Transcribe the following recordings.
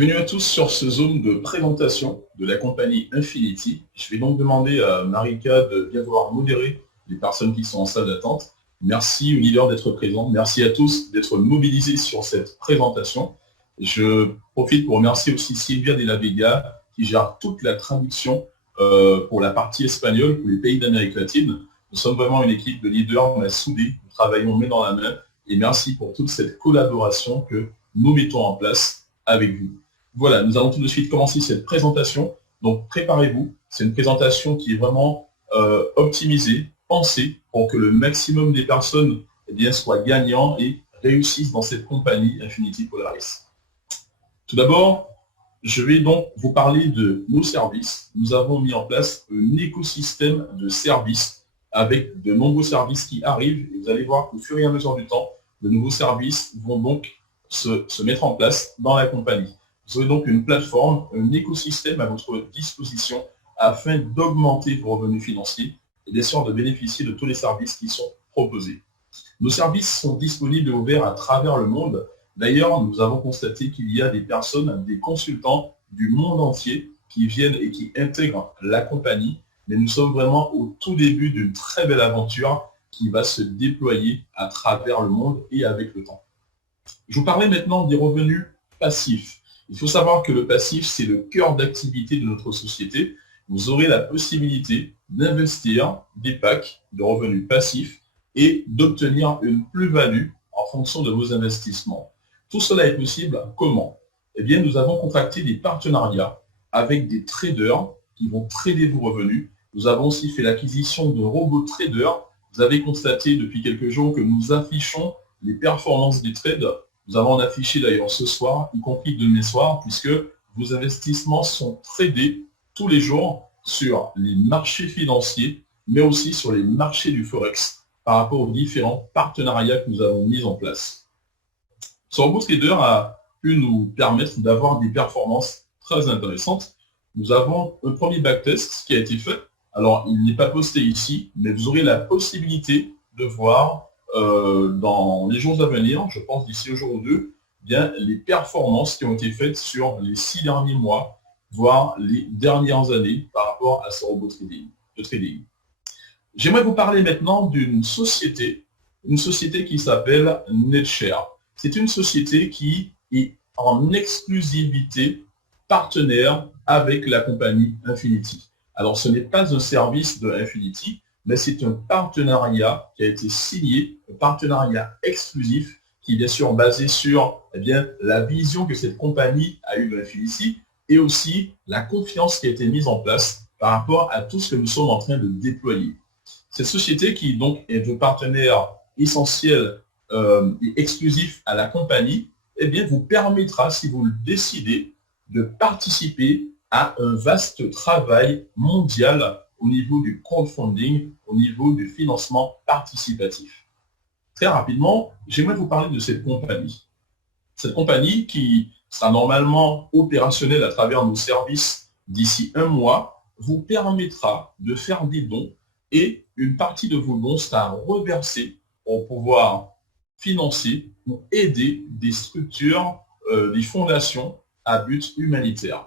Bienvenue à tous sur ce Zoom de présentation de la compagnie Infinity. Je vais donc demander à Marika de bien vouloir modérer les personnes qui sont en salle d'attente. Merci Oliver d'être présent. Merci à tous d'être mobilisés sur cette présentation. Je profite pour remercier aussi Sylvia de la Vega qui gère toute la traduction pour la partie espagnole pour les pays d'Amérique latine. Nous sommes vraiment une équipe de leaders, on a soudé, nous travaillons main dans la main et merci pour toute cette collaboration que nous mettons en place avec vous. Voilà, nous allons tout de suite commencer cette présentation. Donc préparez-vous, c'est une présentation qui est vraiment optimisée, pensée pour que le maximum des personnes soient gagnants et réussissent dans cette compagnie Infinity Polaris. Tout d'abord, je vais donc vous parler de nos services. Nous avons mis en place un écosystème de services avec de nombreux services qui arrivent. Et vous allez voir qu'au fur et à mesure du temps, de nouveaux services vont donc se mettre en place dans la compagnie. Vous aurez donc une plateforme, un écosystème à votre disposition afin d'augmenter vos revenus financiers et bien sûr de bénéficier de tous les services qui sont proposés. Nos services sont disponibles et ouverts à travers le monde. D'ailleurs, nous avons constaté qu'il y a des personnes, des consultants du monde entier qui viennent et qui intègrent la compagnie. Mais nous sommes vraiment au tout début d'une très belle aventure qui va se déployer à travers le monde et avec le temps. Je vous parlais maintenant des revenus passifs. Il faut savoir que le passif, c'est le cœur d'activité de notre société. Vous aurez la possibilité d'investir des packs de revenus passifs et d'obtenir une plus-value en fonction de vos investissements. Tout cela est possible comment? Eh bien, nous avons contracté des partenariats avec des traders qui vont trader vos revenus. Nous avons aussi fait l'acquisition de robots traders. Vous avez constaté depuis quelques jours que nous affichons les performances des trades. Nous avons affiché d'ailleurs ce soir, y compris demain soir, puisque vos investissements sont tradés tous les jours sur les marchés financiers, mais aussi sur les marchés du Forex, par rapport aux différents partenariats que nous avons mis en place. Ce robot trader a pu nous permettre d'avoir des performances très intéressantes. Nous avons un premier backtest qui a été fait. Alors, il n'est pas posté ici, mais vous aurez la possibilité de voir dans les jours à venir, je pense d'ici un jour ou deux, bien les performances qui ont été faites sur les 6 derniers mois, voire les dernières années par rapport à ce robot de trading. J'aimerais vous parler maintenant d'une société qui s'appelle NetShare. C'est une société qui est en exclusivité partenaire avec la compagnie Infinity. Alors, ce n'est pas un service de Infinity, mais c'est un partenariat qui a été signé, un partenariat exclusif qui est bien sûr basé sur la vision que cette compagnie a eue de Infinity et aussi la confiance qui a été mise en place par rapport à tout ce que nous sommes en train de déployer. Cette société qui donc est un partenaire essentiel et exclusif à la compagnie, vous permettra, si vous le décidez, de participer à un vaste travail mondial au niveau du crowdfunding, au niveau du financement participatif. Très rapidement, j'aimerais vous parler de cette compagnie. Cette compagnie qui sera normalement opérationnelle à travers nos services d'ici un mois, vous permettra de faire des dons et une partie de vos dons sera reversée pour pouvoir financer ou aider des structures, des fondations à but humanitaire.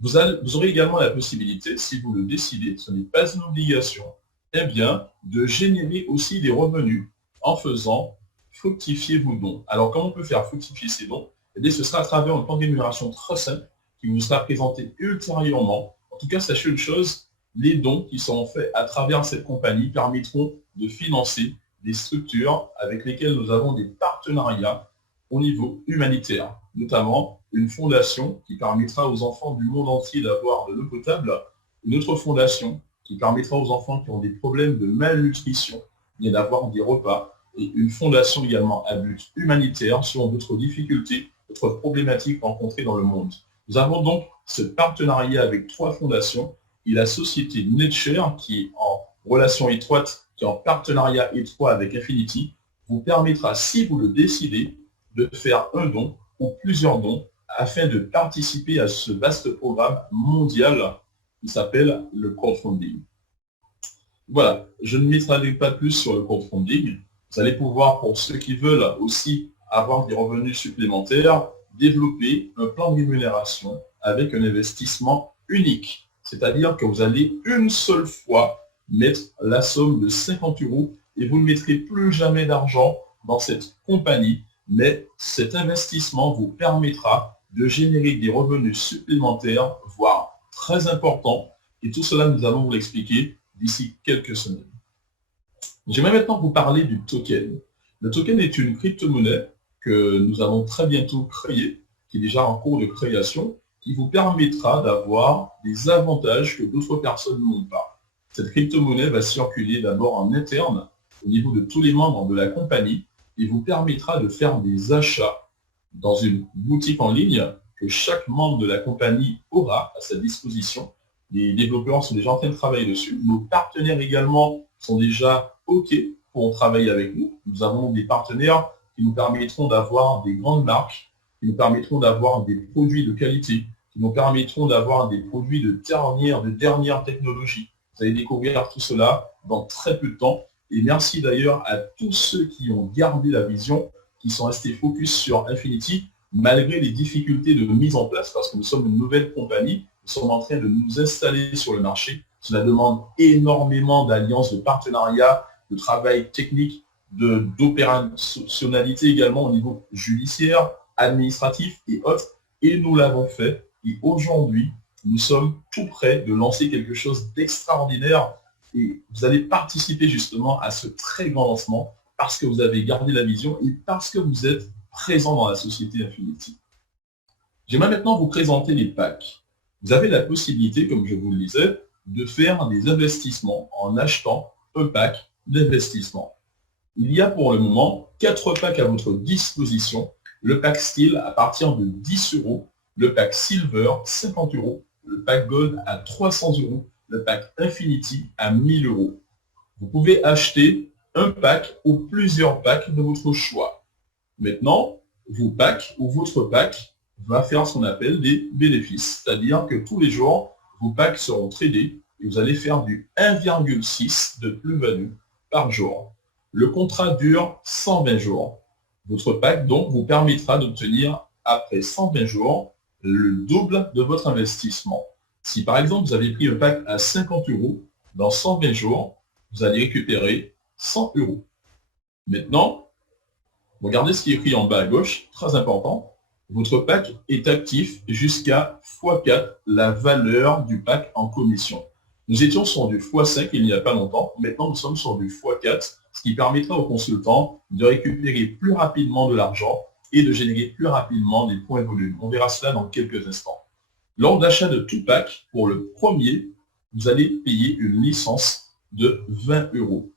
Vous aurez également la possibilité, si vous le décidez, ce n'est pas une obligation, de générer aussi des revenus en faisant fructifier vos dons. Alors, comment on peut faire fructifier ces dons? Ce sera à travers un plan de rémunération très simple qui vous sera présenté ultérieurement. En tout cas, sachez une chose, les dons qui seront faits à travers cette compagnie permettront de financer des structures avec lesquelles nous avons des partenariats au niveau humanitaire, notamment une fondation qui permettra aux enfants du monde entier d'avoir de l'eau potable, une autre fondation qui permettra aux enfants qui ont des problèmes de malnutrition d'avoir des repas, et une fondation également à but humanitaire selon d'autres difficultés, d'autres problématiques rencontrées dans le monde. Nous avons donc ce partenariat avec 3 fondations et la société NetShare qui est en relation étroite, qui est en partenariat étroit avec Infinity, vous permettra, si vous le décidez, de faire un don ou plusieurs dons afin de participer à ce vaste programme mondial qui s'appelle le crowdfunding. Voilà, je ne m'étalerai pas plus sur le crowdfunding. Vous allez pouvoir, pour ceux qui veulent aussi avoir des revenus supplémentaires, développer un plan de rémunération avec un investissement unique. C'est-à-dire que vous allez une seule fois mettre la somme de 50 € et vous ne mettrez plus jamais d'argent dans cette compagnie, mais cet investissement vous permettra de générer des revenus supplémentaires, voire très importants. Et tout cela, nous allons vous l'expliquer d'ici quelques semaines. J'aimerais maintenant vous parler du token. Le token est une crypto-monnaie que nous allons très bientôt créer, qui est déjà en cours de création, qui vous permettra d'avoir des avantages que d'autres personnes n'ont pas. Cette crypto-monnaie va circuler d'abord en interne au niveau de tous les membres de la compagnie et vous permettra de faire des achats dans une boutique en ligne que chaque membre de la compagnie aura à sa disposition. Les développeurs sont déjà en train de travailler dessus. Nos partenaires également sont déjà OK pour travailler avec nous. Nous avons des partenaires qui nous permettront d'avoir des grandes marques, qui nous permettront d'avoir des produits de qualité, qui nous permettront d'avoir des produits de dernière technologie. Vous allez découvrir tout cela dans très peu de temps. Et merci d'ailleurs à tous ceux qui ont gardé la vision, qui sont restés focus sur Infinity, malgré les difficultés de mise en place, parce que nous sommes une nouvelle compagnie, nous sommes en train de nous installer sur le marché. Cela demande énormément d'alliances, de partenariats, de travail technique, d'opérationnalité également au niveau judiciaire, administratif et autres. Et nous l'avons fait. Et aujourd'hui, nous sommes tout près de lancer quelque chose d'extraordinaire. Et vous allez participer justement à ce très grand lancement parce que vous avez gardé la vision et parce que vous êtes présent dans la société Infinity. J'aimerais maintenant vous présenter les packs. Vous avez la possibilité, comme je vous le disais, de faire des investissements en achetant un pack d'investissement. Il y a pour le moment 4 packs à votre disposition. Le pack Steel à partir de 10 €, le pack Silver 50 €, le pack Gold à 300 €, le pack Infinity à 1000 €. Vous pouvez acheter un pack ou plusieurs packs de votre choix. Maintenant, vos packs ou votre pack va faire ce qu'on appelle des bénéfices. C'est-à-dire que tous les jours, vos packs seront tradés et vous allez faire du 1,6 de plus-value par jour. Le contrat dure 120 jours. Votre pack, donc, vous permettra d'obtenir, après 120 jours, le double de votre investissement. Si, par exemple, vous avez pris un pack à 50 €, dans 120 jours, vous allez récupérer 100 €. Maintenant, regardez ce qui est écrit en bas à gauche, très important. Votre pack est actif jusqu'à x4 la valeur du pack en commission. Nous étions sur du x5 il n'y a pas longtemps. Maintenant, nous sommes sur du x4, ce qui permettra aux consultants de récupérer plus rapidement de l'argent et de générer plus rapidement des points de volume. On verra cela dans quelques instants. Lors d'achat de tout pack, pour le premier, vous allez payer une licence de 20 €.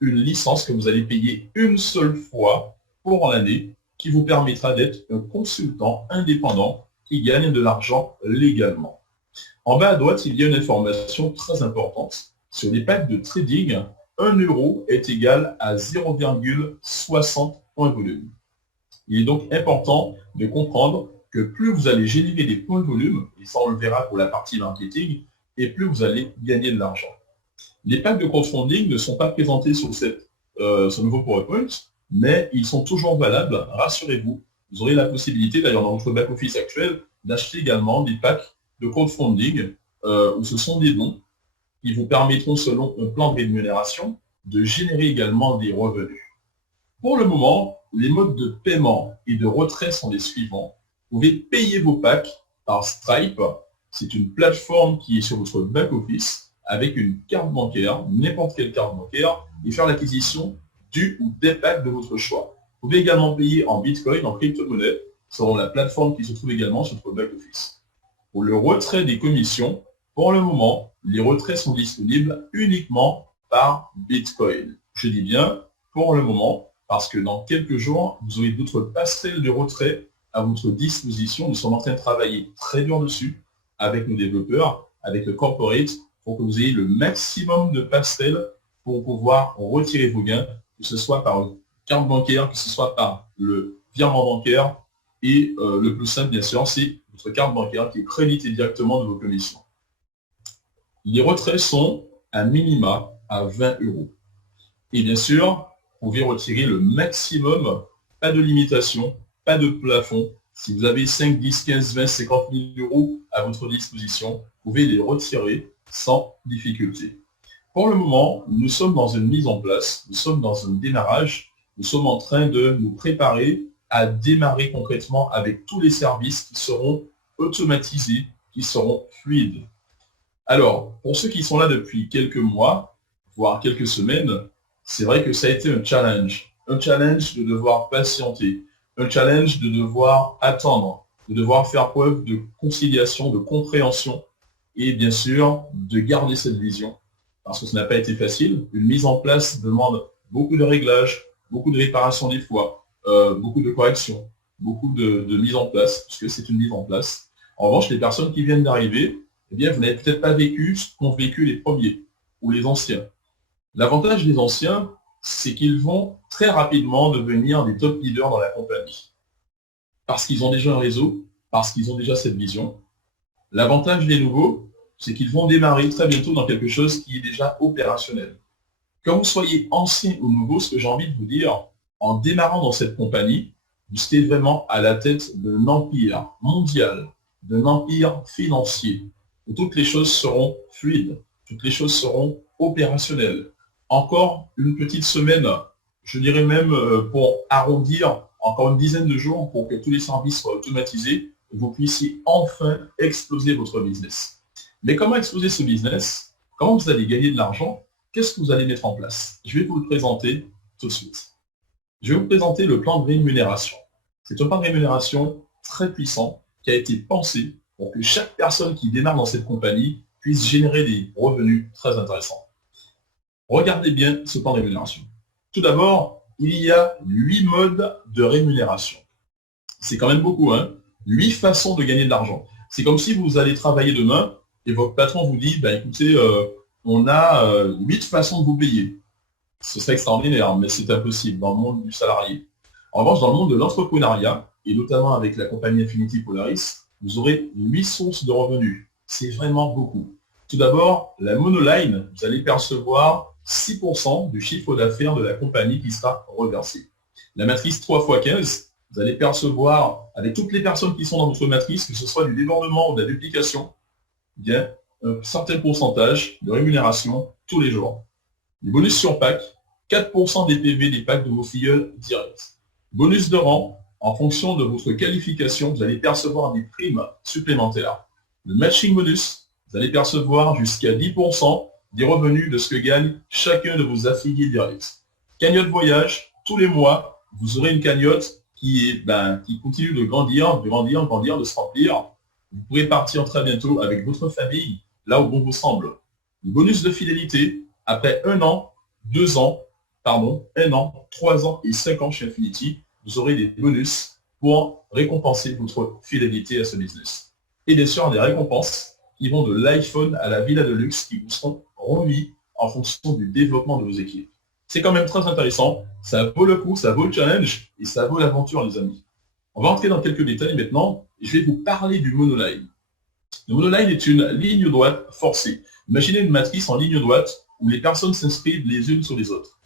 Une licence que vous allez payer une seule fois pour l'année, qui vous permettra d'être un consultant indépendant qui gagne de l'argent légalement. En bas à droite, il y a une information très importante. Sur les packs de trading, 1 € est égal à 0,60 points de volume. Il est donc important de comprendre que plus vous allez générer des points de volume, et ça on le verra pour la partie marketing, et plus vous allez gagner de l'argent. Les packs de crowdfunding ne sont pas présentés sur ce nouveau PowerPoint, mais ils sont toujours valables, rassurez-vous. Vous aurez la possibilité, d'ailleurs dans votre back-office actuel, d'acheter également des packs de crowdfunding où ce sont des dons qui vous permettront, selon un plan de rémunération, de générer également des revenus. Pour le moment, les modes de paiement et de retrait sont les suivants. Vous pouvez payer vos packs par Stripe. C'est une plateforme qui est sur votre back-office avec une carte bancaire, n'importe quelle carte bancaire, et faire l'acquisition du ou des packs de votre choix. Vous pouvez également payer en Bitcoin, en crypto-monnaie, selon la plateforme qui se trouve également sur votre back-office. Pour le retrait des commissions, pour le moment, les retraits sont disponibles uniquement par Bitcoin. Je dis bien pour le moment, parce que dans quelques jours, vous aurez d'autres passerelles de retrait à votre disposition. Nous sommes en train de travailler très dur dessus avec nos développeurs, avec le corporate, pour que vous ayez le maximum de passerelles pour pouvoir retirer vos gains, que ce soit par une carte bancaire, que ce soit par le virement bancaire, et le plus simple, bien sûr, c'est votre carte bancaire qui est créditée directement de vos commissions. Les retraits sont à minima à 20 €. Et bien sûr, vous pouvez retirer le maximum, pas de limitation, pas de plafond, Si vous avez 5, 10, 15, 20, 50 000 euros à votre disposition, vous pouvez les retirer sans difficulté. Pour le moment, nous sommes dans une mise en place, nous sommes dans un démarrage, nous sommes en train de nous préparer à démarrer concrètement avec tous les services qui seront automatisés, qui seront fluides. Alors, pour ceux qui sont là depuis quelques mois, voire quelques semaines, c'est vrai que ça a été un challenge de devoir patienter, un challenge de devoir attendre, de devoir faire preuve de conciliation, de compréhension et bien sûr de garder cette vision parce que ce n'a pas été facile. Une mise en place demande beaucoup de réglages, beaucoup de réparation des fois, beaucoup de corrections, beaucoup de mise en place, puisque c'est une mise en place. En revanche, les personnes qui viennent d'arriver, eh bien, vous n'avez peut-être pas vécu ce qu'ont vécu les premiers ou les anciens. L'avantage des anciens, c'est qu'ils vont très rapidement devenir des top leaders dans la compagnie. Parce qu'ils ont déjà un réseau, parce qu'ils ont déjà cette vision. L'avantage des nouveaux, c'est qu'ils vont démarrer très bientôt dans quelque chose qui est déjà opérationnel. Que vous soyez ancien ou nouveau, ce que j'ai envie de vous dire, en démarrant dans cette compagnie, vous serez vraiment à la tête d'un empire mondial, d'un empire financier, où toutes les choses seront fluides, toutes les choses seront opérationnelles. Encore une petite semaine, je dirais même pour arrondir, encore une dizaine de jours pour que tous les services soient automatisés et vous puissiez enfin exploser votre business. Mais comment exploser ce business? Comment vous allez gagner de l'argent? Qu'est-ce que vous allez mettre en place? Je vais vous le présenter tout de suite. Je vais vous présenter le plan de rémunération. C'est un plan de rémunération très puissant qui a été pensé pour que chaque personne qui démarre dans cette compagnie puisse générer des revenus très intéressants. Regardez bien ce plan de rémunération. Tout d'abord, il y a 8 modes de rémunération. C'est quand même beaucoup, hein? 8 façons de gagner de l'argent. C'est comme si vous allez travailler demain et votre patron vous dit, bah, écoutez, on a 8 façons de vous payer. Ce serait extraordinaire, mais c'est impossible dans le monde du salarié. En revanche, dans le monde de l'entrepreneuriat, et notamment avec la compagnie Infinity Polaris, vous aurez 8 sources de revenus. C'est vraiment beaucoup. Tout d'abord, la monoline, vous allez percevoir 6% du chiffre d'affaires de la compagnie qui sera reversé. La matrice 3x15, vous allez percevoir, avec toutes les personnes qui sont dans votre matrice, que ce soit du débordement ou de la duplication, bien, un certain pourcentage de rémunération tous les jours. Les bonus sur pack, 4% des PV des packs de vos filleuls directs. Bonus de rang, en fonction de votre qualification, vous allez percevoir des primes supplémentaires. Le matching bonus, vous allez percevoir jusqu'à 10% des revenus de ce que gagne chacun de vos affiliés directs. Cagnotte voyage, tous les mois, vous aurez une cagnotte qui continue de grandir, de se remplir. Vous pourrez partir très bientôt avec votre famille, là où bon vous semble. Le bonus de fidélité, après 1 an, 2 ans, 1 an, 3 ans et 5 ans chez Infinity, vous aurez des bonus pour récompenser votre fidélité à ce business. Et bien sûr, des récompenses qui vont de l'iPhone à la villa de luxe qui vous seront remis en fonction du développement de vos équipes. C'est quand même très intéressant, ça vaut le coup, ça vaut le challenge et ça vaut l'aventure, les amis. On va entrer dans quelques détails maintenant et je vais vous parler du monoline. Le monoline est une ligne droite forcée. Imaginez une matrice en ligne droite où les personnes s'inscrivent les unes sur les autres,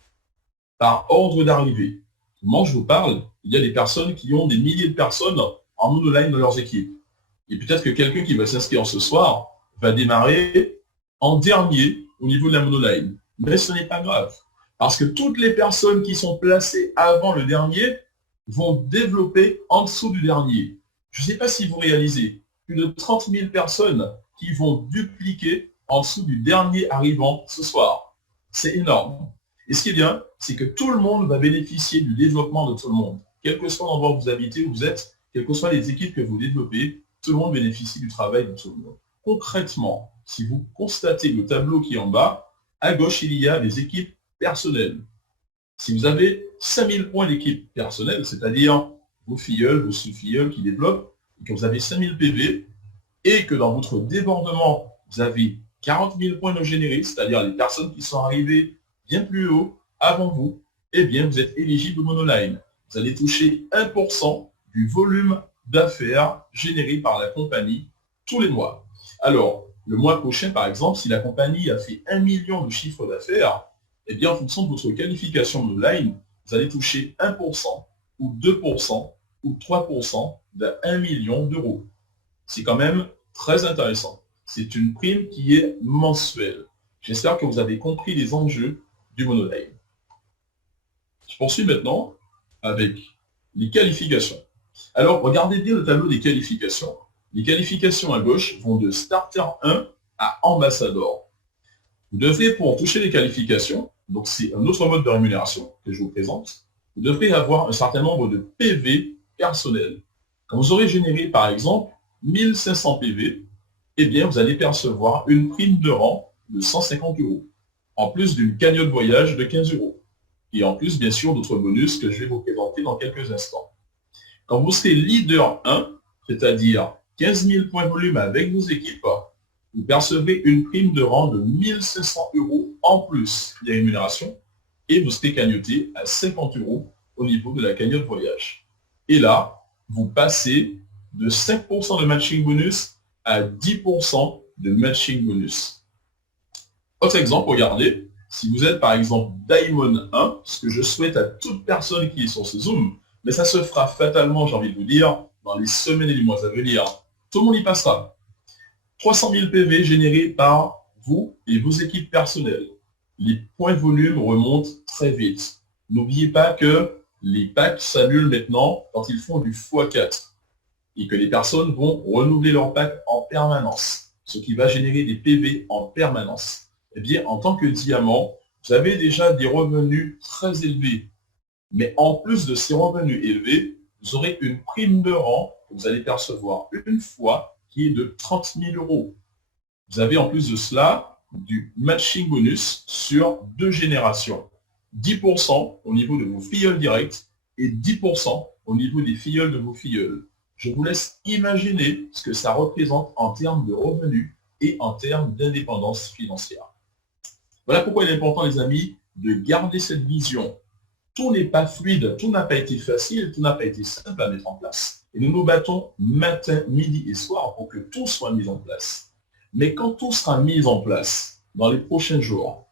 par ordre d'arrivée. Au moment où je vous parle, il y a des personnes qui ont des milliers de personnes en monoline dans leurs équipes. Et peut-être que quelqu'un qui va s'inscrire ce soir va démarrer en dernier au niveau de la monoline. Mais ce n'est pas grave, parce que toutes les personnes qui sont placées avant le dernier vont développer en dessous du dernier. Je ne sais pas si vous réalisez, plus de 30 000 personnes qui vont dupliquer en dessous du dernier arrivant ce soir. C'est énorme. Et ce qui est bien, c'est que tout le monde va bénéficier du développement de tout le monde. Quel que soit l'endroit où vous habitez, où vous êtes, quelles que soient les équipes que vous développez, tout le monde bénéficie du travail de tout le monde. Concrètement, si vous constatez le tableau qui est en bas, à gauche, il y a les équipes personnelles. Si vous avez 5000 points d'équipe personnelle, c'est-à-dire vos filleuls, vos sous-filleuls qui développent, et que vous avez 5000 PV, et que dans votre débordement, vous avez 40 000 points de générés, c'est-à-dire les personnes qui sont arrivées bien plus haut avant vous, eh bien, vous êtes éligible au monoline. Vous allez toucher 1% du volume d'affaires généré par la compagnie tous les mois. Alors, le mois prochain, par exemple, si la compagnie a fait 1 million de chiffre d'affaires, eh bien, en fonction de votre qualification monoline, vous allez toucher 1% ou 2% ou 3% d'1 million d'euros. C'est quand même très intéressant. C'est une prime qui est mensuelle. J'espère que vous avez compris les enjeux du Monoline. Je poursuis maintenant avec les qualifications. Alors, regardez bien le tableau des qualifications. Les qualifications à gauche vont de Starter 1 à Ambassador. Vous devrez, pour toucher les qualifications, donc c'est un autre mode de rémunération que je vous présente, vous devrez avoir un certain nombre de PV personnels. Quand vous aurez généré, par exemple, 1500 PV, eh bien, vous allez percevoir une prime de rang de 150 €, en plus d'une cagnotte voyage de 15 €. Et en plus, bien sûr, d'autres bonus que je vais vous présenter dans quelques instants. Quand vous serez leader 1, c'est-à-dire 15 000 points volume avec vos équipes, vous percevrez une prime de rang de 1500 € en plus des rémunérations et vous serez cagnoté à 50 € au niveau de la cagnotte voyage. Et là, vous passez de 5% de matching bonus à 10% de matching bonus. Autre exemple, regardez, si vous êtes par exemple Diamond 1, ce que je souhaite à toute personne qui est sur ce Zoom, mais ça se fera fatalement, j'ai envie de vous dire, dans les semaines et les mois à venir. Tout le monde y passera. 300 000 PV générés par vous et vos équipes personnelles. Les points de volume remontent très vite. N'oubliez pas que les packs s'annulent maintenant quand ils font du x4 et que les personnes vont renouveler leur pack en permanence, ce qui va générer des PV en permanence. Eh bien, en tant que diamant, vous avez déjà des revenus très élevés. Mais en plus de ces revenus élevés, vous aurez une prime de rang que vous allez percevoir une fois qui est de 30 000 €. Vous avez en plus de cela du matching bonus sur 2 générations. 10% au niveau de vos filleuls directs et 10% au niveau des filleuls de vos filleuls. Je vous laisse imaginer ce que ça représente en termes de revenus et en termes d'indépendance financière. Voilà pourquoi il est important, les amis, de garder cette vision. Tout n'est pas fluide, tout n'a pas été facile, tout n'a pas été simple à mettre en place. Et nous nous battons matin, midi et soir pour que tout soit mis en place. Mais quand tout sera mis en place dans les prochains jours,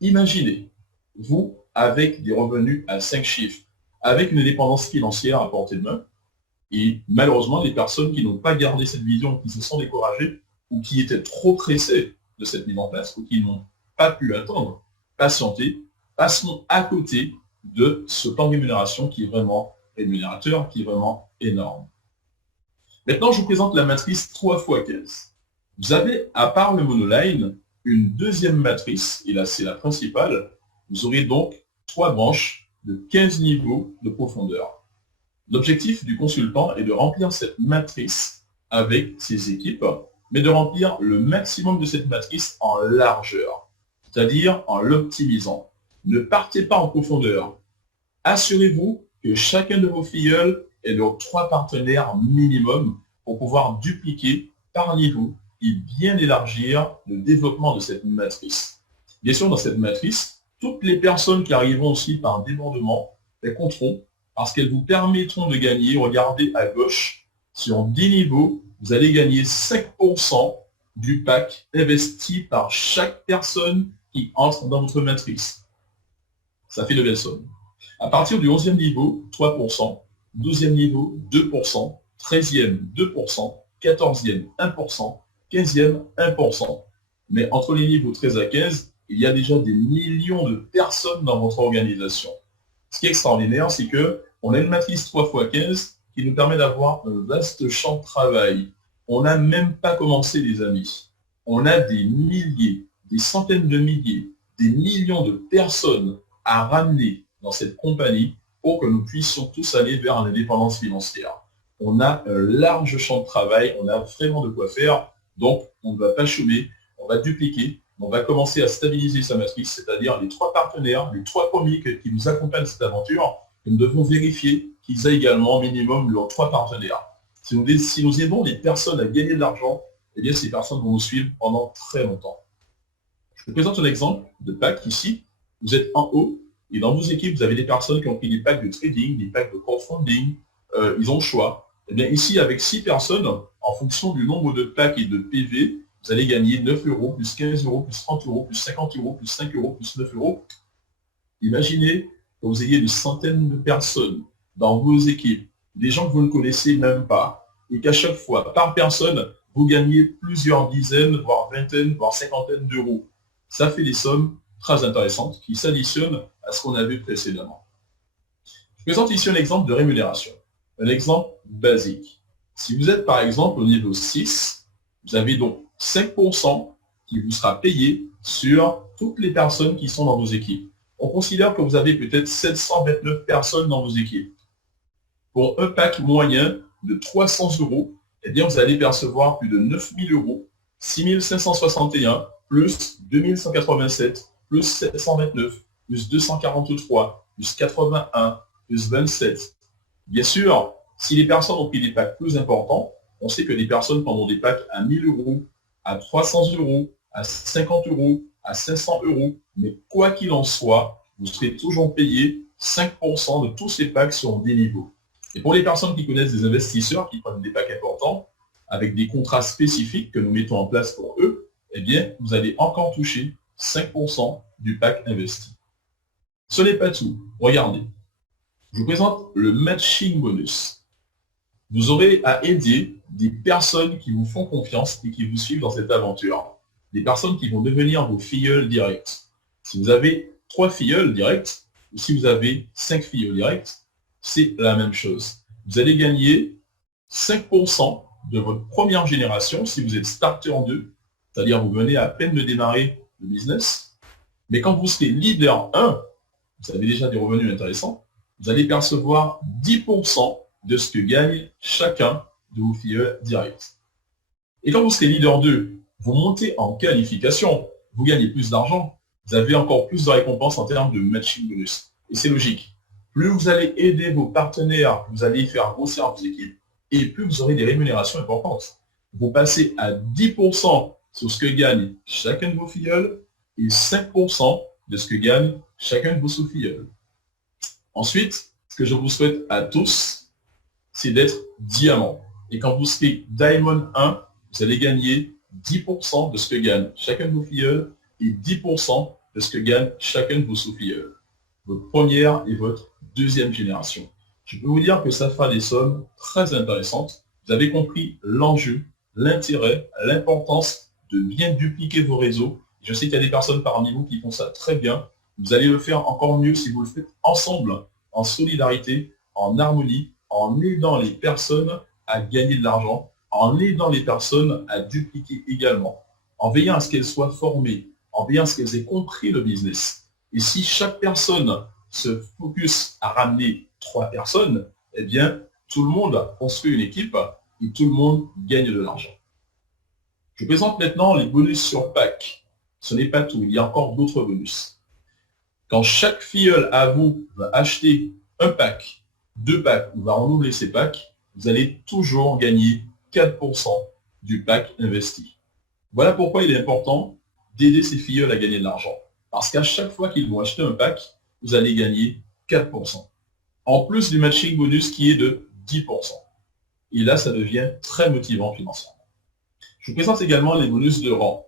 imaginez, vous, avec des revenus à 5 chiffres, avec une indépendance financière à portée de main, et malheureusement, les personnes qui n'ont pas gardé cette vision, qui se sont découragées, ou qui étaient trop pressées de cette mise en place, ou qui n'ont pas pu attendre, patienter, passeront à côté de ce plan de rémunération qui est vraiment rémunérateur, qui est vraiment énorme. Maintenant, je vous présente la matrice 3x15. Vous avez, à part le Monoline, une deuxième matrice, et là c'est la principale. Vous aurez donc 3 branches de 15 niveaux de profondeur. L'objectif du consultant est de remplir cette matrice avec ses équipes, mais de remplir le maximum de cette matrice en largeur, c'est-à-dire en l'optimisant. Ne partez pas en profondeur. Assurez-vous que chacun de vos filleuls ait leurs 3 partenaires minimum pour pouvoir dupliquer par niveau et bien élargir le développement de cette matrice. Bien sûr, dans cette matrice, toutes les personnes qui arriveront aussi par débordement les compteront parce qu'elles vous permettront de gagner. Regardez à gauche, sur 10 niveaux, vous allez gagner 5% du pack investi par chaque personne qui entre dans votre matrice. Ça fait de belles sommes. À partir du 11e niveau, 3%, 12e niveau, 2%, 13e, 2%, 14e, 1%, 15e, 1%. Mais entre les niveaux 13 à 15, il y a déjà des millions de personnes dans votre organisation. Ce qui est extraordinaire, c'est qu'on a une matrice 3x15 qui nous permet d'avoir un vaste champ de travail. On n'a même pas commencé, les amis. On a des milliers, des centaines de milliers, des millions de personnes à ramener dans cette compagnie pour que nous puissions tous aller vers l'indépendance financière. On a un large champ de travail, on a vraiment de quoi faire, donc on ne va pas chômer, on va dupliquer, on va commencer à stabiliser sa matrice, c'est-à-dire les 3 partenaires, les 3 premiers qui nous accompagnent cette aventure, nous devons vérifier qu'ils aient également au minimum leurs 3 partenaires. Si nous aidons les personnes à gagner de l'argent, eh bien ces personnes vont nous suivre pendant très longtemps. Je vous présente un exemple de pack ici. Vous êtes en haut, et dans vos équipes, vous avez des personnes qui ont pris des packs de trading, des packs de crowdfunding, ils ont le choix. Eh bien ici, avec 6 personnes, en fonction du nombre de packs et de PV, vous allez gagner 9 €, plus 15 €, plus 30 €, plus 50 €, plus 5 €, plus 9 €. Imaginez que vous ayez une centaine de personnes dans vos équipes des gens que vous ne connaissez même pas, et qu'à chaque fois, par personne, vous gagnez plusieurs dizaines, voire vingtaines, voire cinquantaines d'euros. Ça fait des sommes très intéressantes qui s'additionnent à ce qu'on a vu précédemment. Je présente ici un exemple de rémunération, un exemple basique. Si vous êtes par exemple au niveau 6, vous avez donc 5% qui vous sera payé sur toutes les personnes qui sont dans vos équipes. On considère que vous avez peut-être 729 personnes dans vos équipes. Pour un pack moyen de 300 euros, eh bien, vous allez percevoir plus de 9 000 euros, 6 561, plus 2 187, plus 729, plus 243, plus 81, plus 27. Bien sûr, si les personnes ont pris des packs plus importants, on sait que les personnes prendront des packs à 1 000 euros, à 300 euros, à 50 euros, à 500 euros. Mais quoi qu'il en soit, vous serez toujours payé 5% de tous ces packs sur des niveaux. Et pour les personnes qui connaissent des investisseurs qui prennent des packs importants, avec des contrats spécifiques que nous mettons en place pour eux, eh bien, vous allez encore toucher 5% du pack investi. Ce n'est pas tout. Regardez. Je vous présente le matching bonus. Vous aurez à aider des personnes qui vous font confiance et qui vous suivent dans cette aventure. Des personnes qui vont devenir vos filleuls directs. Si vous avez 3 filleuls directs, ou si vous avez 5 filleuls directs, c'est la même chose. Vous allez gagner 5% de votre première génération si vous êtes starter 2, c'est-à-dire vous venez à peine de démarrer le business. Mais quand vous serez leader 1, vous avez déjà des revenus intéressants, vous allez percevoir 10% de ce que gagne chacun de vos filleuls directs. Et quand vous serez leader 2, vous montez en qualification, vous gagnez plus d'argent, vous avez encore plus de récompenses en termes de matching bonus. Et c'est logique. Plus vous allez aider vos partenaires, vous allez faire grossir vos équipes, et plus vous aurez des rémunérations importantes. Vous passez à 10% sur ce que gagne chacun de vos filleuls et 5% de ce que gagne chacun de vos sous-filleuls. Ensuite, ce que je vous souhaite à tous, c'est d'être diamant. Et quand vous serez Diamond 1, vous allez gagner 10% de ce que gagne chacun de vos filleuls et 10% de ce que gagne chacun de vos sous-filleuls. Votre première et votre deuxième génération. Je peux vous dire que ça fera des sommes très intéressantes. Vous avez compris l'enjeu, l'intérêt, l'importance de bien dupliquer vos réseaux. Je sais qu'il y a des personnes parmi vous qui font ça très bien. Vous allez le faire encore mieux si vous le faites ensemble, en solidarité, en harmonie, en aidant les personnes à gagner de l'argent, en aidant les personnes à dupliquer également, en veillant à ce qu'elles soient formées, en veillant à ce qu'elles aient compris le business. Et si chaque personne se focus à ramener 3 personnes, eh bien, tout le monde construit une équipe et tout le monde gagne de l'argent. Je présente maintenant les bonus sur pack. Ce n'est pas tout, il y a encore d'autres bonus. Quand chaque filleul à vous va acheter un pack, 2 packs, ou va renouveler ses packs, vous allez toujours gagner 4% du pack investi. Voilà pourquoi il est important d'aider ces filleuls à gagner de l'argent. Parce qu'à chaque fois qu'ils vont acheter un pack, vous allez gagner 4%. En plus du matching bonus qui est de 10%. Et là, ça devient très motivant financièrement. Je vous présente également les bonus de rang.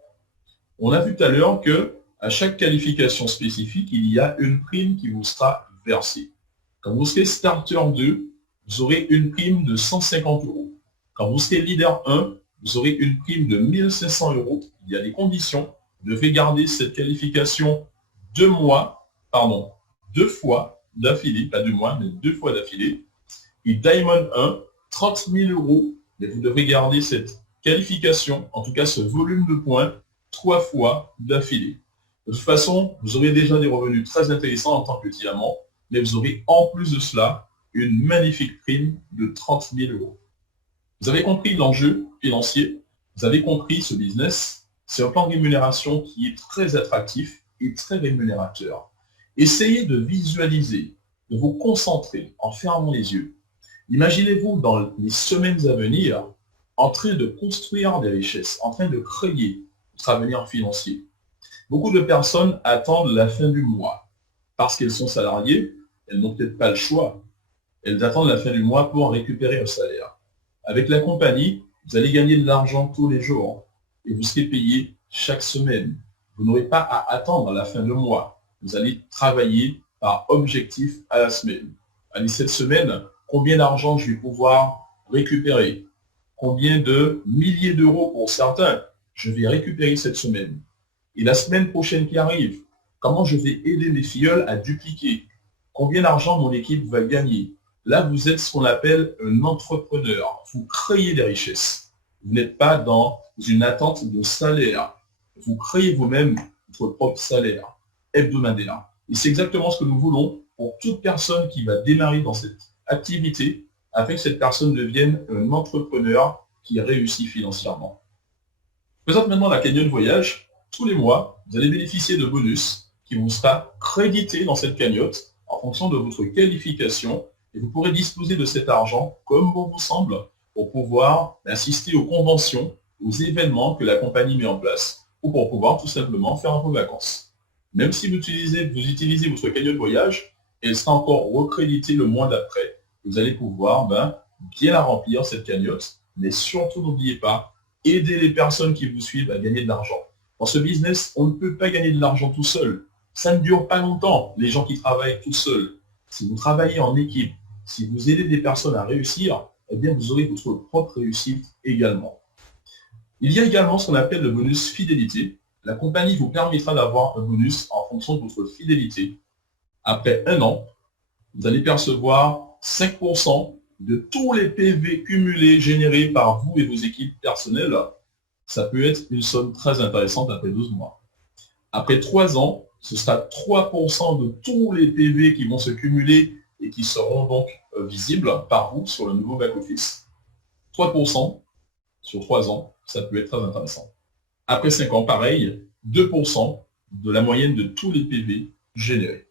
On a vu tout à l'heure que à chaque qualification spécifique, il y a une prime qui vous sera versée. Quand vous serez starter 2, vous aurez une prime de 150 euros. Quand vous serez leader 1, vous aurez une prime de 1 500 euros. Il y a des conditions. Vous devez garder cette qualification 2 fois d'affilée, pas 2 mois, mais 2 fois d'affilée. Et Diamond 1, 30 000 euros, mais vous devez garder cette qualification, en tout cas ce volume de points, 3 fois d'affilée. De toute façon, vous aurez déjà des revenus très intéressants en tant que diamant, mais vous aurez en plus de cela une magnifique prime de 30 000 euros. Vous avez compris l'enjeu financier, vous avez compris ce business, c'est un plan de rémunération qui est très attractif et très rémunérateur. Essayez de visualiser, de vous concentrer en fermant les yeux. Imaginez-vous dans les semaines à venir en train de construire des richesses, en train de créer votre avenir financier. Beaucoup de personnes attendent la fin du mois. Parce qu'elles sont salariées, elles n'ont peut-être pas le choix. Elles attendent la fin du mois pour récupérer un salaire. Avec la compagnie, vous allez gagner de l'argent tous les jours et vous serez payé chaque semaine. Vous n'aurez pas à attendre la fin du mois. Vous allez travailler par objectif à la semaine. Allez, cette semaine, combien d'argent je vais pouvoir récupérer, combien de milliers d'euros pour certains je vais récupérer cette semaine. Et la semaine prochaine qui arrive, comment je vais aider mes filleuls à dupliquer, combien d'argent mon équipe va gagner. Là, vous êtes ce qu'on appelle un entrepreneur. Vous créez des richesses. Vous n'êtes pas dans une attente de salaire. Vous créez vous-même votre propre salaire hebdomadaire. Et c'est exactement ce que nous voulons pour toute personne qui va démarrer dans cette activité, afin que cette personne devienne un entrepreneur qui réussit financièrement. Je présente maintenant la cagnotte voyage. Tous les mois, vous allez bénéficier de bonus qui vous sera crédité dans cette cagnotte en fonction de votre qualification, et vous pourrez disposer de cet argent comme bon vous semble pour pouvoir assister aux conventions, aux événements que la compagnie met en place, ou pour pouvoir tout simplement faire vos vacances. Même si vous utilisez votre cagnotte voyage, elle sera encore recréditée le mois d'après. Vous allez pouvoir bien la remplir, cette cagnotte, mais surtout n'oubliez pas, aider les personnes qui vous suivent à gagner de l'argent. Dans ce business, on ne peut pas gagner de l'argent tout seul. Ça ne dure pas longtemps, les gens qui travaillent tout seuls. Si vous travaillez en équipe, si vous aidez des personnes à réussir, eh bien vous aurez votre propre réussite également. Il y a également ce qu'on appelle le bonus fidélité. La compagnie vous permettra d'avoir un bonus en fonction de votre fidélité. Après 1 an, vous allez percevoir 5% de tous les PV cumulés générés par vous et vos équipes personnelles. Ça peut être une somme très intéressante après 12 mois. Après 3 ans, ce sera 3% de tous les PV qui vont se cumuler et qui seront donc visibles par vous sur le nouveau back-office. 3% sur 3 ans, ça peut être très intéressant. Après 5 ans, pareil, 2% de la moyenne de tous les PV générés.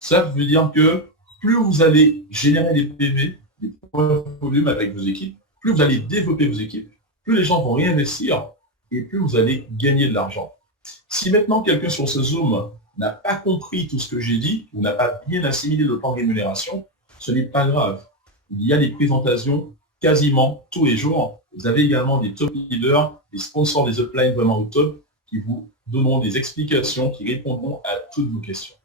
Ça veut dire que plus vous allez générer des PV, des points de volume avec vos équipes, plus vous allez développer vos équipes, plus les gens vont réinvestir et plus vous allez gagner de l'argent. Si maintenant quelqu'un sur ce Zoom n'a pas compris tout ce que j'ai dit ou n'a pas bien assimilé le plan de rémunération, ce n'est pas grave. Il y a des présentations quasiment tous les jours. Vous avez également des top leaders, des sponsors des uplines vraiment au top qui vous donneront des explications, qui répondront à toutes vos questions.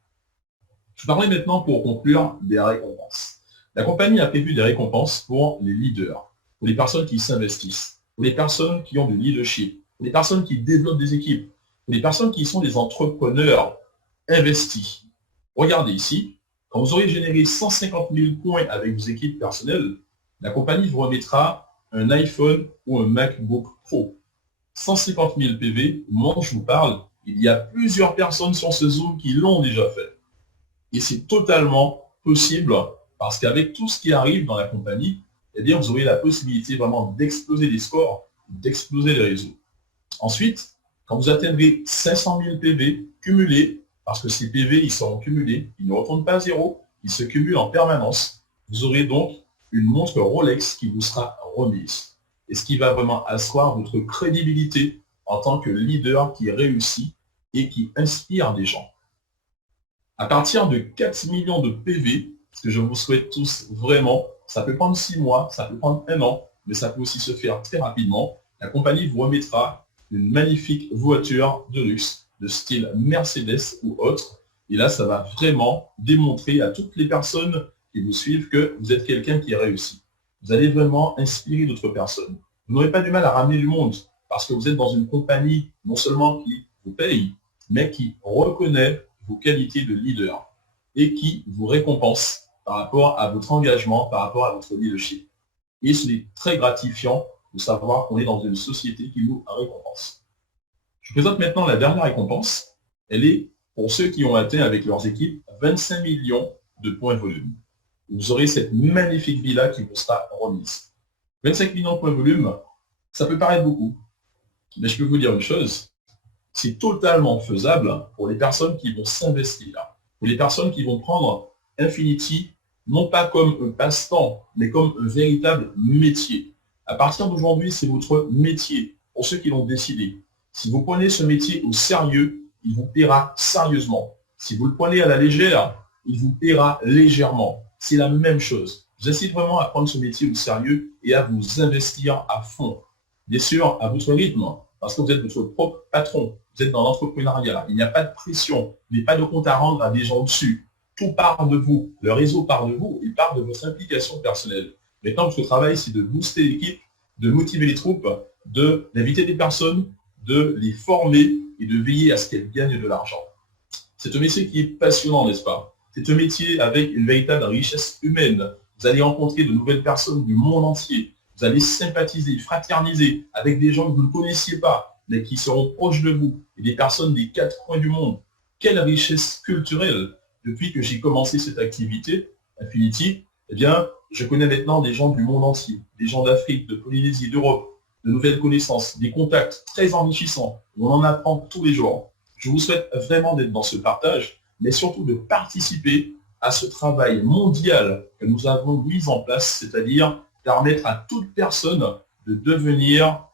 Je parlerai maintenant pour conclure des récompenses. La compagnie a prévu des récompenses pour les leaders, pour les personnes qui s'investissent, pour les personnes qui ont du leadership, pour les personnes qui développent des équipes, pour les personnes qui sont des entrepreneurs investis. Regardez ici, quand vous aurez généré 150 000 points avec vos équipes personnelles, la compagnie vous remettra un iPhone ou un MacBook Pro. 150 000 PV, au moment où je vous parle, il y a plusieurs personnes sur ce Zoom qui l'ont déjà fait. Et c'est totalement possible parce qu'avec tout ce qui arrive dans la compagnie, eh bien, vous aurez la possibilité vraiment d'exploser les scores, d'exploser les réseaux. Ensuite, quand vous atteindrez 500 000 PV cumulés, parce que ces PV, ils seront cumulés, ils ne retournent pas à zéro, ils se cumulent en permanence, vous aurez donc une montre Rolex qui vous sera remise. Et ce qui va vraiment asseoir votre crédibilité en tant que leader qui réussit et qui inspire des gens. À partir de 4 millions de PV, ce que je vous souhaite tous vraiment, ça peut prendre 6 mois, ça peut prendre 1 an, mais ça peut aussi se faire très rapidement. La compagnie vous remettra une magnifique voiture de luxe de style Mercedes ou autre. Et là, ça va vraiment démontrer à toutes les personnes qui vous suivent que vous êtes quelqu'un qui réussit. Vous allez vraiment inspirer d'autres personnes. Vous n'aurez pas du mal à ramener du monde parce que vous êtes dans une compagnie non seulement qui vous paye, mais qui reconnaît vos qualités de leader et qui vous récompense par rapport à votre engagement, par rapport à votre leadership. Et c'est très gratifiant de savoir qu'on est dans une société qui nous récompense. Je présente maintenant la dernière récompense. Elle est pour ceux qui ont atteint avec leurs équipes 25 millions de points de volume. Vous aurez cette magnifique villa qui vous sera remise. 25 millions de points de volume, ça peut paraître beaucoup. Mais je peux vous dire une chose, c'est totalement faisable pour les personnes qui vont s'investir, pour les personnes qui vont prendre Infinity, non pas comme un passe-temps, mais comme un véritable métier. À partir d'aujourd'hui, c'est votre métier, pour ceux qui l'ont décidé. Si vous prenez ce métier au sérieux, il vous paiera sérieusement. Si vous le prenez à la légère, il vous paiera légèrement. C'est la même chose. Je vous incite vraiment à prendre ce métier au sérieux et à vous investir à fond. Bien sûr, à votre rythme, parce que vous êtes votre propre patron. Vous êtes dans l'entrepreneuriat. Il n'y a pas de pression. Il n'y a pas de compte à rendre à des gens au-dessus. Tout part de vous. Le réseau part de vous et part de votre implication personnelle. Maintenant, votre travail, c'est de booster l'équipe, de motiver les troupes, d'inviter des personnes, de les former et de veiller à ce qu'elles gagnent de l'argent. C'est un métier qui est passionnant, n'est-ce pas? C'est un métier avec une véritable richesse humaine. Vous allez rencontrer de nouvelles personnes du monde entier. Vous allez sympathiser, fraterniser avec des gens que vous ne connaissiez pas, mais qui seront proches de vous, et des personnes des quatre coins du monde. Quelle richesse culturelle! Depuis que j'ai commencé cette activité, Infinity, eh bien, je connais maintenant des gens du monde entier, des gens d'Afrique, de Polynésie, d'Europe, de nouvelles connaissances, des contacts très enrichissants. On en apprend tous les jours. Je vous souhaite vraiment d'être dans ce partage, mais surtout de participer à ce travail mondial que nous avons mis en place, c'est-à-dire permettre à toute personne de devenir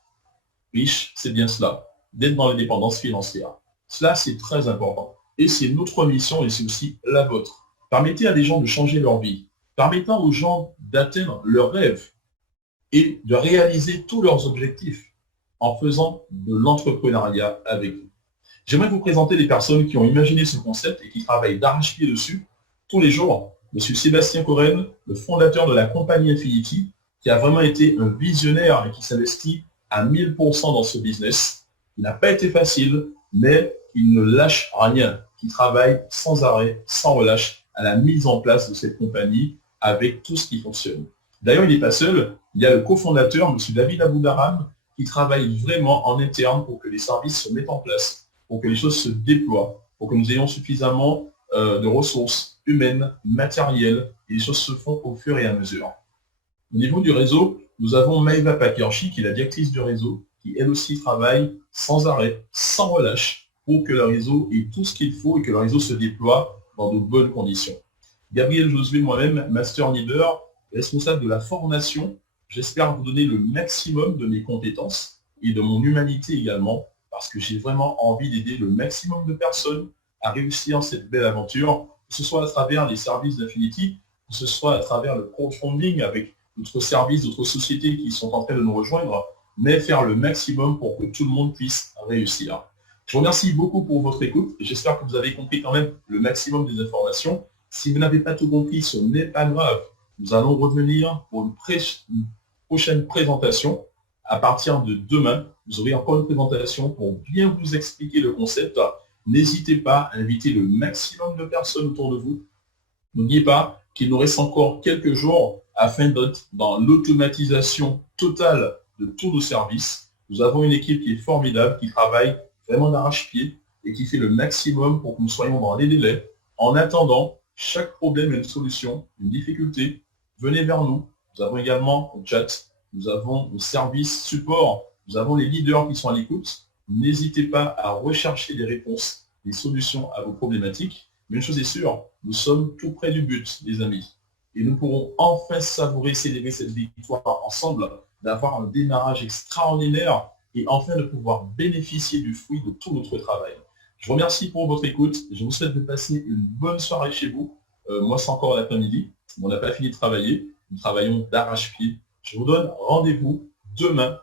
riche, c'est bien cela, d'être dans l'indépendance financière. Cela, c'est très important. Et c'est notre mission et c'est aussi la vôtre. Permettez à des gens de changer leur vie, permettant aux gens d'atteindre leurs rêves et de réaliser tous leurs objectifs en faisant de l'entrepreneuriat avec vous. J'aimerais vous présenter les personnes qui ont imaginé ce concept et qui travaillent d'arrache-pied dessus tous les jours. Monsieur Sébastien Coren, le fondateur de la compagnie Infinity, qui a vraiment été un visionnaire et qui s'investit à 1000% dans ce business. Il n'a pas été facile, mais il ne lâche rien, qui travaille sans arrêt, sans relâche à la mise en place de cette compagnie avec tout ce qui fonctionne. D'ailleurs, il n'est pas seul. Il y a le cofondateur, M. David Aboudaram, qui travaille vraiment en interne pour que les services se mettent en place, pour que les choses se déploient, pour que nous ayons suffisamment de ressources humaines, matérielles, et les choses se font au fur et à mesure. Au niveau du réseau, nous avons Maëva Pakerchi, qui est la directrice du réseau, qui elle aussi travaille sans arrêt, sans relâche, pour que le réseau ait tout ce qu'il faut et que le réseau se déploie dans de bonnes conditions. Gabriel Josué, moi-même, master leader, responsable de la formation. J'espère vous donner le maximum de mes compétences et de mon humanité également, parce que j'ai vraiment envie d'aider le maximum de personnes à réussir cette belle aventure, que ce soit à travers les services d'Infinity, que ce soit à travers le crowdfunding avec d'autres services, d'autres sociétés qui sont en train de nous rejoindre, mais faire le maximum pour que tout le monde puisse réussir. Je vous remercie beaucoup pour votre écoute et j'espère que vous avez compris quand même le maximum des informations. Si vous n'avez pas tout compris, ce n'est pas grave. Nous allons revenir pour une prochaine présentation. À partir de demain, vous aurez encore une présentation pour bien vous expliquer le concept. N'hésitez pas à inviter le maximum de personnes autour de vous. N'oubliez pas qu'il nous reste encore quelques jours afin d'être dans l'automatisation totale de tous nos services. Nous avons une équipe qui est formidable, qui travaille vraiment d'arrache-pied et qui fait le maximum pour que nous soyons dans les délais. En attendant, chaque problème a une solution, une difficulté. Venez vers nous. Nous avons également un chat, nous avons un service support, nous avons les leaders qui sont à l'écoute. N'hésitez pas à rechercher des réponses, des solutions à vos problématiques. Mais une chose est sûre, nous sommes tout près du but, les amis. Et nous pourrons enfin savourer, célébrer cette victoire ensemble, d'avoir un démarrage extraordinaire et enfin de pouvoir bénéficier du fruit de tout notre travail. Je vous remercie pour votre écoute. Je vous souhaite de passer une bonne soirée chez vous. Moi, c'est encore l'après-midi. On n'a pas fini de travailler. Nous travaillons d'arrache-pied. Je vous donne rendez-vous demain